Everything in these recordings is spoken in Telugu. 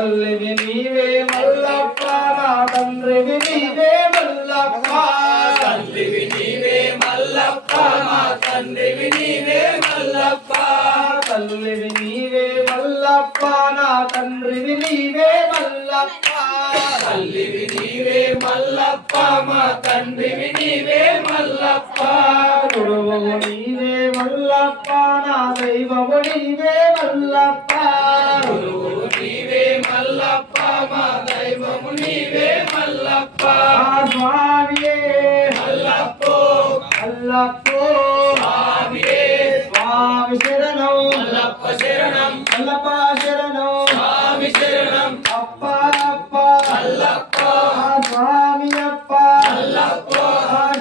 తల్లివి నీవే మల్లప్ప నా తండ్రివి నీవే మల్లప్ప తల్లివి నీవే మల్లప్ప మా తండ్రివి నీవే మల్లప్ప తల్లివి నీవే మల్లప్ప నా తండ్రివి నీవే మల్లప్ప తల్లివి నీవే మల్లప్ప మా తండ్రివి నీవే మల్లప్ప గురువు నీవే మల్లప్ప నా దైవము నీవే మల్లప్ప గురువు నీవే మల్లప్ప మా దైవము నీవే మల్లప్ప స్వామియే మల్లప్పో మల్లప్పో స్వామియే స్వామి శరణం మల్లప్ప శరణం మల్లప్ప శరణం స్వామి శరణం అప్ప అప్ప మల్లప్ప స్వామి అప్ప మల్లప్ప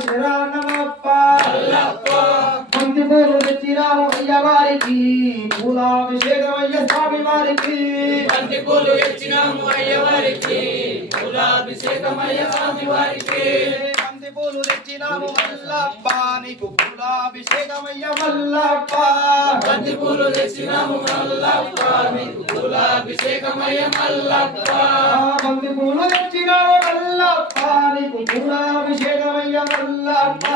శరణమప్ప మల్లప్ప మంది పూలు తెచ్చిరాము అయ్య వారికి పూలాభిషేకం అయ్య స్వామి వారికి బంతి పూలు ఇచ్చినాము అయ్యవారికి. పూలాభిషేకం అయ్య స్వామి వారికి బంతి పూలు తెచ్చినాము మల్లప్ప. నీకు పూలాభిషేకం అయ్య మల్లప్ప. బంతి పూలు తెచ్చినాము మల్లప్ప. మీకు పూలాభిషేకం అయ్య మల్లప్ప. బంతి పూలు తెచ్చినాము మల్లప్ప. నీకు పూలాభిషేకం అయ్య మల్లప్ప.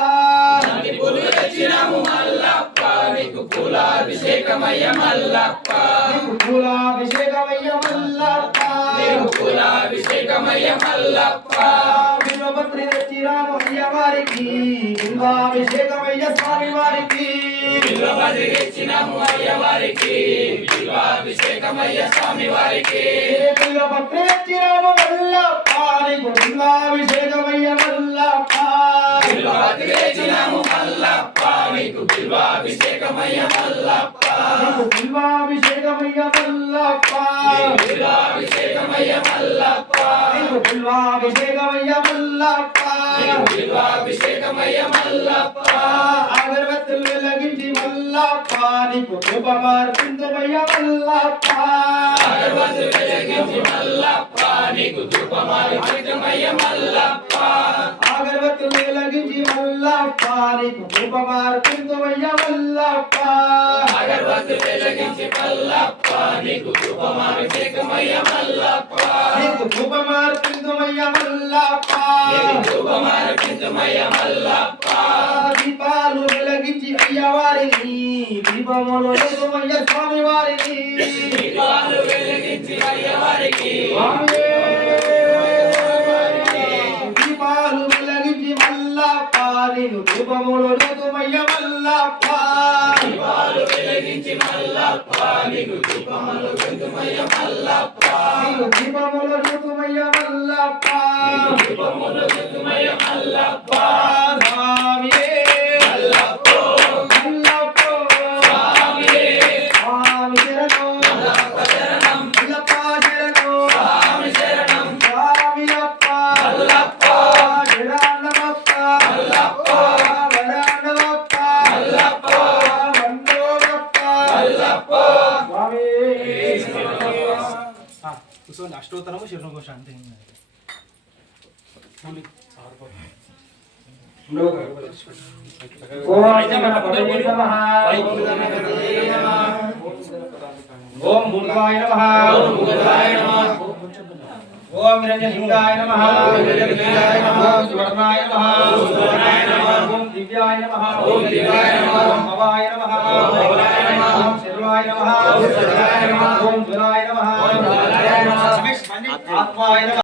బంతి పూలు తెచ్చినాము మల్లప్ప. మీకు పూలాభిషేకం అయ్య మల్లప్ప నీకు పూలాభిషేకం అయ్య మల్లప్ప మీకు అయ్య మల్లప్ప బిల్వపత్రి అయ్య వారికి బిల్వాభిషేకమయ్య స్వామి వారికి బిల్వపత్రి బిల్వాభిషేకం అయ్య స్వామి వారికి బిల్వపత్రి తెచ్చినాము మల్లప్ప నీకు బిల్వాభిషేకమయ్య మల్లప్ప. బిల్వపత్రి తెచ్చినాము మల్లప్ప మీకు బిల్వాభిషేకం అయ్య మల్లప్ప. నీకు బిల్వాభిషేకమయ్య మల్లప్ప బిల్వాభిషేకం మల్లప్ప నీకు బిల్వాభిషేకమయ్య మల్లప్ప బిల్వాభిషేకం మల్లప్ప. అగరబత్తులు వెలిగించి మల్లప్ప నీకు కృపమార్పించమయ్య మల్లప్ప అగరబత్తి వెలిగించి మల్లప్ప. నీకు మల్లప్ప అగరబత్తులు వెలిగించి మల్లప్ప నీకు మల్లప్ప అగరబత్తి వెలిగించి మల్లప్ప నీకు ధూపమార్పితమయ్య మల్లప్ప. నీకు కృపమార్పించమయ్య మల్లప్ప నీకు ధూపమార్పితమయ్య మల్లప్ప దీపాలు వెలిగించి అయ్యవారిని. దీపములు స్వామి. వారిని దీపాలు వెలిగించి అయ్యవారికి దీపాలు వెలిగించి మల్లప్ప మల్లప్ప మల్లప్ప నీకు దీపములు వెలుగుమయ్య మల్లప్ప. నీకు దీపములు లేకమయ్య మల్లప్ప దీపములు వెలుగుమయ్య మల్లప్ప. కూర్చోండి అష్టోత్తరము శివఘోష అంతే ఓం గణపతయే నమః. ఓం మూర్ఖాయ నమః. ఓం నిరంజనలింగాయ నమః. ఓం సువర్ణాయ నమః. ఓం దివ్యాయ నమః. ఓం భవాయ నమః. ఓం శర్వాయ నమః. ఓం జ్వలాయ నమః. ఆత్మాయ నమః ఆత్మ